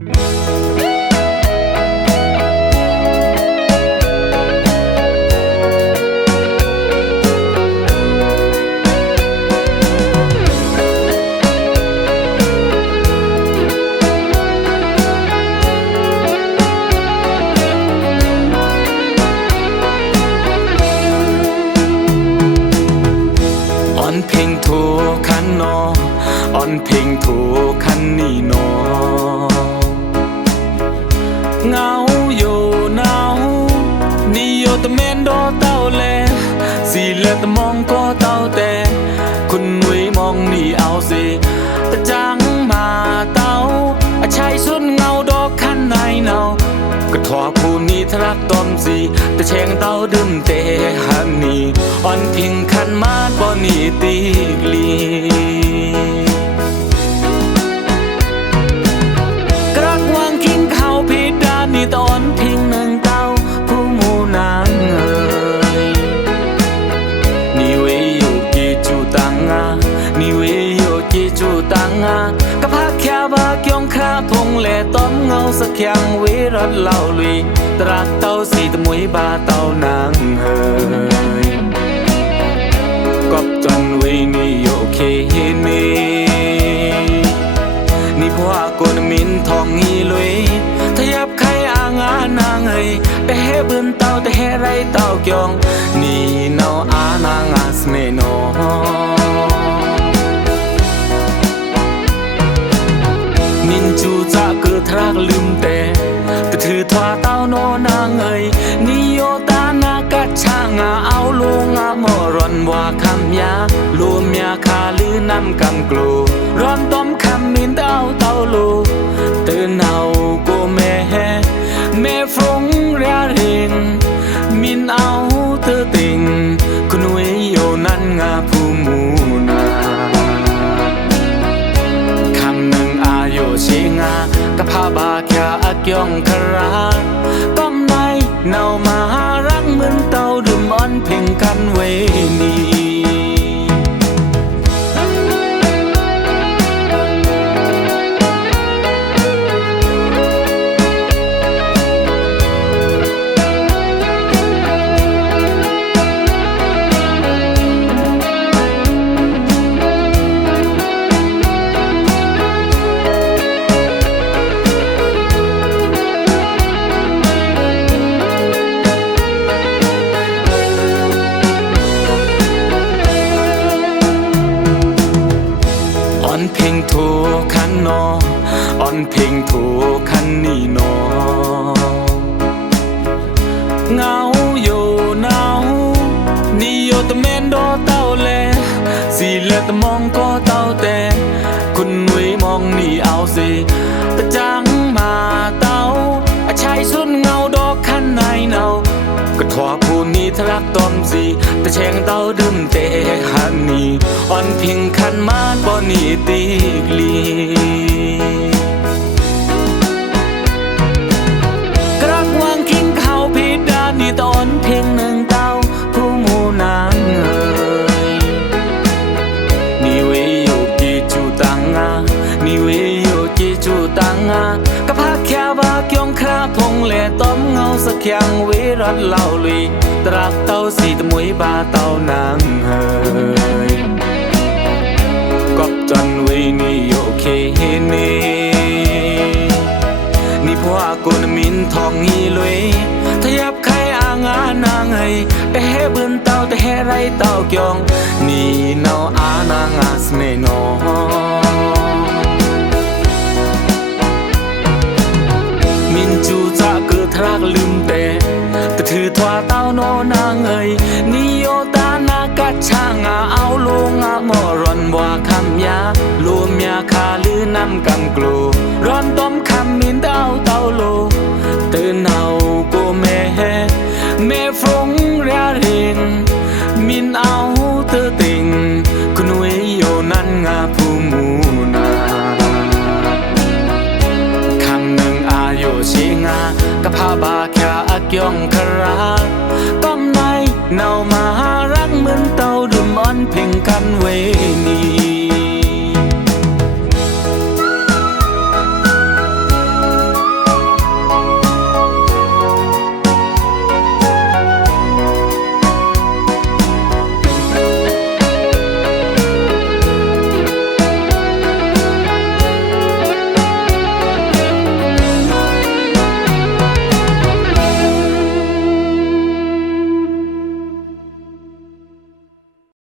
เพลงโทคันนออ่อนเพลงโทคันนี่นอเงาอยู่หนาวนี่โยตะเมนดอเต้าแลสีเลือดมองก็เต้าแต่คุณเวยมองนี่เอาสิตะจังมาเต้าชายสุดเงาดอกคันในเนาก็ทอผู้นี้ทะลักตอมสีแต่แชงเต้าดื่มเตหันนี่อ่อนเพียงคันมาบ่นี่ตีลีกรักวางคิงเขาพิดานี่ตอนเพียงหนึ่งเต้าผู้มูนางนี่เวโยกีจูตังอานี่เวโยกีจูตังอาก็พักแค่บากยองคราพงแหล่ต้มเงาสักอย่างวิรัตเล่าลุยตรักเต้าสีตะมวยบาเต้านางเฮยกบจนเวนี่โยเคนี่พวกคนมินทองฮีลุยทยับใครอ่างานางเฮยแต่เฮบืนเต้าแต่เฮไรเต้าเกียงนี่เนาอานางอาสเมโนมินจูจะเกิดทรักลืมแต่ถือทว่าเต้าโนนางเอยนิโยตานากัดช่างเอาลูงามรอนว่าคำยาลูมยาคาลือนำกำกลูร้อนต้มคำมินเต้าลูตื่นเอากูแม่ฟงเรียริงมินเอาเธอติงคุณเวโยนั่นงาผู้มูนาคำหนึ่งอายุเชิงากะพาบาแค่อักยองคราก้มในเนามารักเหมือนเต้าดื่มอ่อนเพ่งกันเวนีเพลงโทคันนออ่อนเพลงโทคันนี่นอเงาอยู่หนาวนี่โยตะเมนดอเต้าแลสีเลือดมองก็เต้าแต่คุณเวยมองนี่เอาสิตะจังมาเต้าชายสุดเงาดอกคันในเนาก็ทว่าผู้นี้ทะลักตอมสีแต่แชงเต้าดื่มเตหันนี่อ่อนเพียงคันมาบ่นี่ตีลีกรักวางคิงเขาพิดานี่ตอนเพียงหนึ่งเต้าผู้มูนางนี่เวโยกีจูตังอานี่เวโยกีจูตังอาก็พักแค่บากยองคราพงแหล่ต้มเงาสักอย่างวิรัตเล่าลุยตรักเต้าสีตะมวยบาเต้านางเฮยกบจนเวนี่โยเคนี่พวกคนมินทองฮีลุยทยับใครอ่างานางเฮยแต่เฮบืนเต้าแต่เฮไรเต้าเกียงนี่เนาอานางอาสเมโนมินจูจะเกิดทรักลืมแต่ถือทว่าเต้าโนนางเอยนิโยตานากัดช่างเอาลูงามรอนว่าคำยาลูมยาคาลือนำกำกลูร้อนต้มคำมินเต้าลูตื่นเอากูแม่ฟงเรียริงมินเอาเธอติงคุณเวโยนั่นงาผู้มูนาคำหนึ่งอายุเชิงากะพาบาแค่อักยองครา